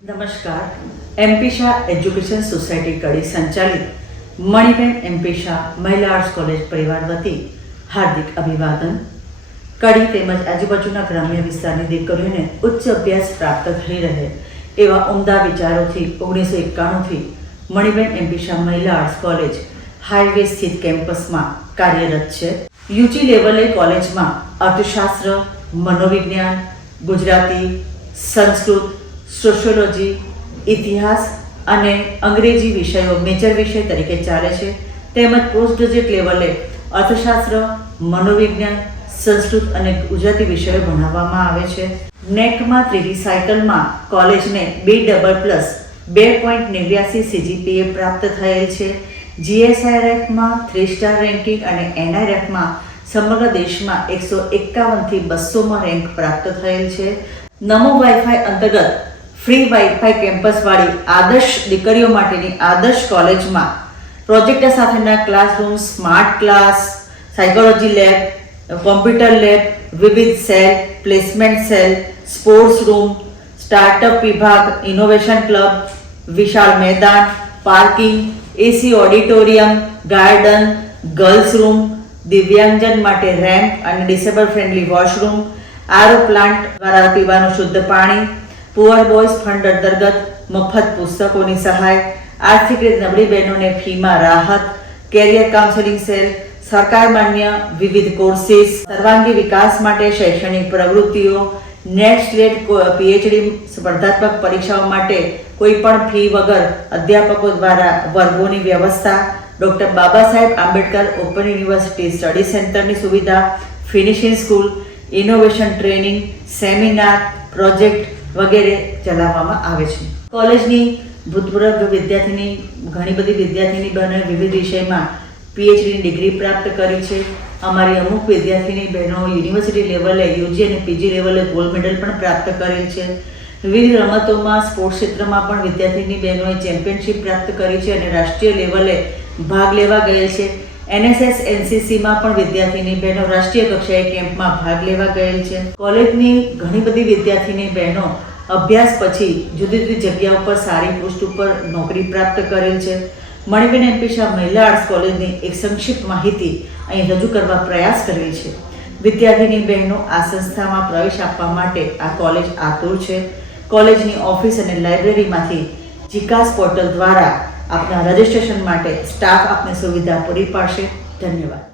નમસ્કાર. MP Shah education society કડી સંચાલિત Maniben MP Shah મહિલા આર્ટ્સ કોલેજ પરિવાર વતી હાર્દિક અભિવાદન. કડી તેમજ આજુબાજુના ગ્રામ્ય વિસ્તારની દીકરીઓને ઉચ્ચ અભ્યાસ પ્રાપ્ત થઈ રહે એવા ઉમદા વિચારોથી 1991થી મણિબેન એમપી શાહ મહિલા આર્ટ્સ કોલેજ હાઈવે સ્થિત કેમ્પસમાં કાર્યરત છે. યુજી લેવલે કોલેજમાં અર્થશાસ્ત્ર, મનોવિજ્ઞાન, ગુજરાતી, સંસ્કૃત, સોશિયોલોજી, ઇતિહાસ અને અંગ્રેજી વિષયો મેજર વિષય તરીકે ચાલે છે. તેમજ પોસ્ટ ગ્રેજ્યુએટ લેવલે અર્થશાસ્ત્ર, મનોવિજ્ઞાન, સંસ્કૃત અને ગુજરાતી વિષયો ભણાવવામાં આવે છે. નેકમાં ત્રીજી સાયકલમાં કોલેજને B++2.89 CGPA પ્રાપ્ત થયેલ છે. GSIRFમાં 3 સ્ટાર રેન્કિંગ અને NIRFમાં સમગ્ર દેશમાં 151થી 200માં રેન્ક પ્રાપ્ત થયેલ છે. નમો વાઈફાઈ અંતર્ગત ફ્રી વાઈફાઈ કેમ્પસવાળી આદર્શ દીકરીઓ માટેની આદર્શ કોલેજમાં પ્રોજેક્ટર સાથેના classroom, smart class, psychology lab, computer lab, વિવિધ cell, placement cell, sports room, startup વિભાગ, ઇનોવેશન ક્લબ, વિશાળ મેદાન, parking, AC auditorium, garden, girls room, દિવ્યાંગજન માટે રેમ્પ અને disable friendly washroom, RO plant દ્વારા પીવાનું શુદ્ધ પાણી, પુઅર બોયઝ ફંડ અંતર્ગત મફત પુસ્તકોની સહાય, આર્થિક રીતે નબળી બહેનોને ફીમાં રાહત, કેરિયર કાઉન્સેલિંગ સેલ, સરકાર માન્ય વિવિધ કોર્સીસ, સર્વાંગી વિકાસ માટે શૈક્ષણિક પ્રવૃત્તિઓ, નેટ સ્લેટ PhD સ્પર્ધાત્મક પરીક્ષાઓ માટે કોઈ પણ ફી વગર અધ્યાપકો દ્વારા વર્ગોની વ્યવસ્થા, doctor Baba Saheb Ambedkar open university study સેન્ટરની સુવિધા, finishing school, innovation training, seminar, project વગેરે ચલાવવામાં આવે છે. કોલેજની ભૂતપૂર્વ વિદ્યાર્થીની ઘણી બધી વિદ્યાર્થીની બહેનોએ વિવિધ વિષયમાં PhDની ડિગ્રી પ્રાપ્ત કરી છે. અમારી અમુક વિદ્યાર્થીની બહેનો યુનિવર્સિટી લેવલે UG અને PG લેવલે ગોલ્ડ મેડલ પણ પ્રાપ્ત કરેલ છે. વિવિધ રમતોમાં સ્પોર્ટ્સ ક્ષેત્રમાં પણ વિદ્યાર્થીની બહેનોએ ચેમ્પિયનશિપ પ્રાપ્ત કરી છે અને રાષ્ટ્રીય લેવલે ભાગ લેવા ગયેલ છે. NSS NCCમાં પણ વિદ્યાર્થીની બહેનો રાષ્ટ્રીય કક્ષાએ કેમ્પમાં ભાગ લેવા ગયેલ છે. કોલેજની ઘણી બધી વિદ્યાર્થીની બહેનો અભ્યાસ પછી જુદી જુદી જગ્યાઓ પર સારી પોસ્ટ ઉપર નોકરી પ્રાપ્ત કરેલ છે. મણિબેન એમપી શાહ મહિલા આર્ટ્સ કોલેજની એક સંક્ષિપ્ત માહિતી અહીં રજૂ કરવા પ્રયાસ કરેલ છે. વિદ્યાર્થીની બહેનો આ સંસ્થામાં પ્રવેશ આપવા માટે આ કોલેજ આતુર છે. કોલેજની ઓફિસ અને લાઇબ્રેરીમાંથી જીકાસ પોર્ટલ દ્વારા આપના રજિસ્ટ્રેશન માટે સ્ટાફ આપને સુવિધા પૂરી પાડશે. ધન્યવાદ.